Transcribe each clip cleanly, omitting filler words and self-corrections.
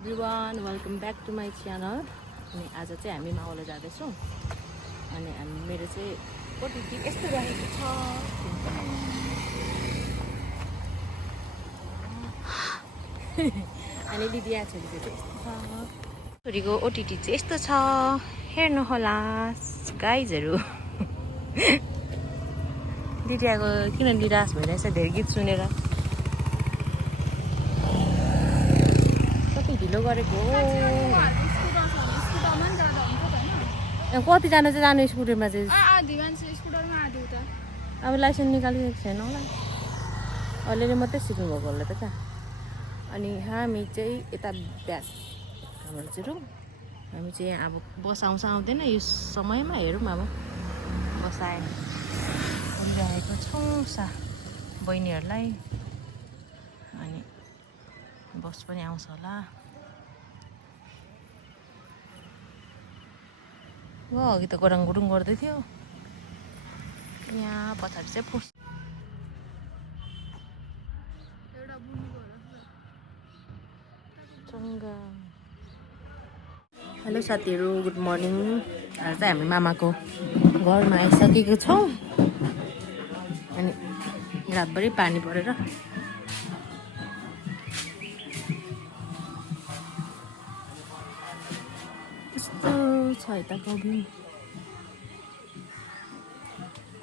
Everyone welcome back to my channel. अनि आज चाहिँ हामी मावल जाँदैछौँ। अनि मेरो चाहिँ ओटिटी यस्तो रहेको छ। अनि दिदी छोरीको चाहिँ यस्तो छ। छोरीको ओटिटी चाहिँ यस्तो छ, हेर्नुहोला गाइजहरू। दिदीको किन निराश भइरहेछ धेरै गीत सुनेर। ढिलो गरेको कतिजना चाहिँ जानु स्कुटरमा चाहिँ अब लाइसेन्स निकालिरहेको छैन होला, अलिअलि मात्रै सिक्नु भएको होला त कहाँ। अनि हामी चाहिँ यता ब्यास हाम्रो चाहिँ हामी चाहिँ अब बस आउँछ आउँदैन यो समयमा हेरौँ। अब बस आइरहेको छौँ बहिनीहरूलाई। अनि बस पनि आउँछ होला। अघि त गराङ गुरुङ गर्दै थियो। यहाँ पछाडि चाहिँ हेलो साथीहरू, गुड मर्निङ। आज चाहिँ हामी मामाको घरमा आइसकेको छौँ। अनि रातभरि पानी परेर कस्तो छ यताको भ्यू।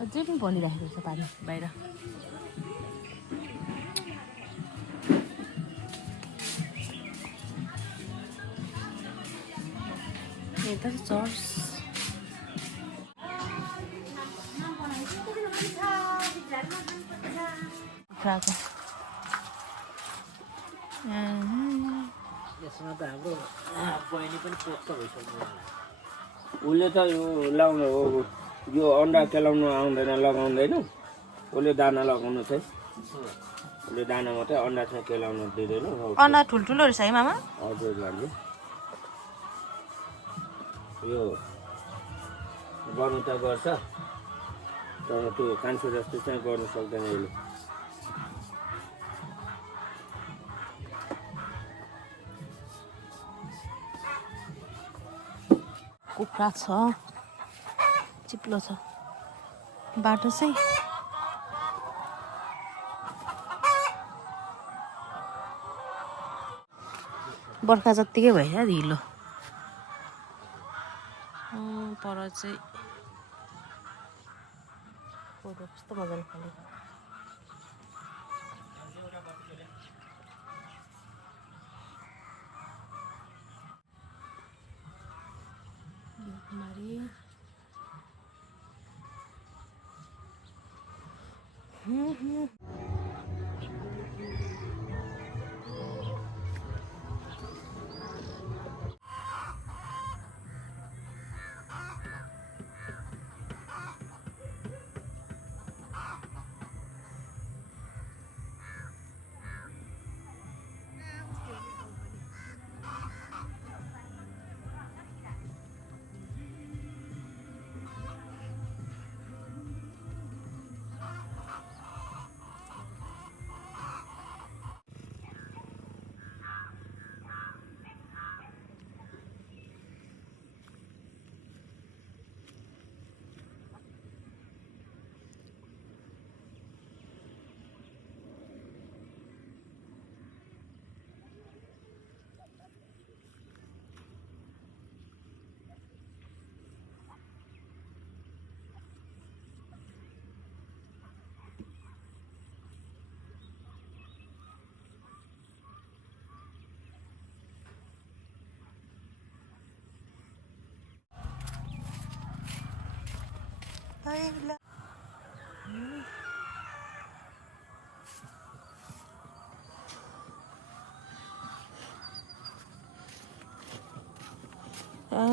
अझै पनि परिराखेको छ पानी बाहिर। यता चाहिँ चर्च कुखुराको। यसमा त हाम्रो बहिनी पनि पोख्त भइसक्नु। उसले त यो लाउनु हो, यो अन्डा केलाउनु आउँदैन, लगाउँदैन। उसले दाना लगाउनु चाहिँ, उसले दाना मात्रै, अन्डा चाहिँ केलाउनु दिँदैन। अन्डा ठुल्ठुलो रहेछ है मामा। हजुर लान्छु। यो गर्नु त गर्छ, तर त्यो कान्छो जस्तो चाहिँ गर्नु सक्दैन यसले। कुखुरा छ, चिप्लो छ बाटो चाहिँ। बर्खा जत्तिकै भइसक्यो ढिलो। पर चाहिँ फोटो कस्तो मजाले फलेको।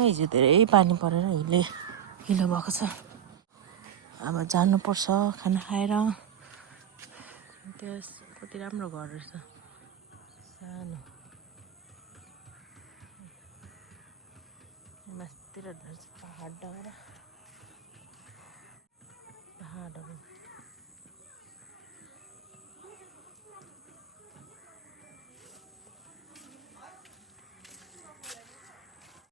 हिजो धेरै पानी परेर हिलो भएको छ। अब जानुपर्छ खाना खाएर। त्यसपट्टि राम्रो घर रहेछ, सानो मास्तिर पहाडहरू।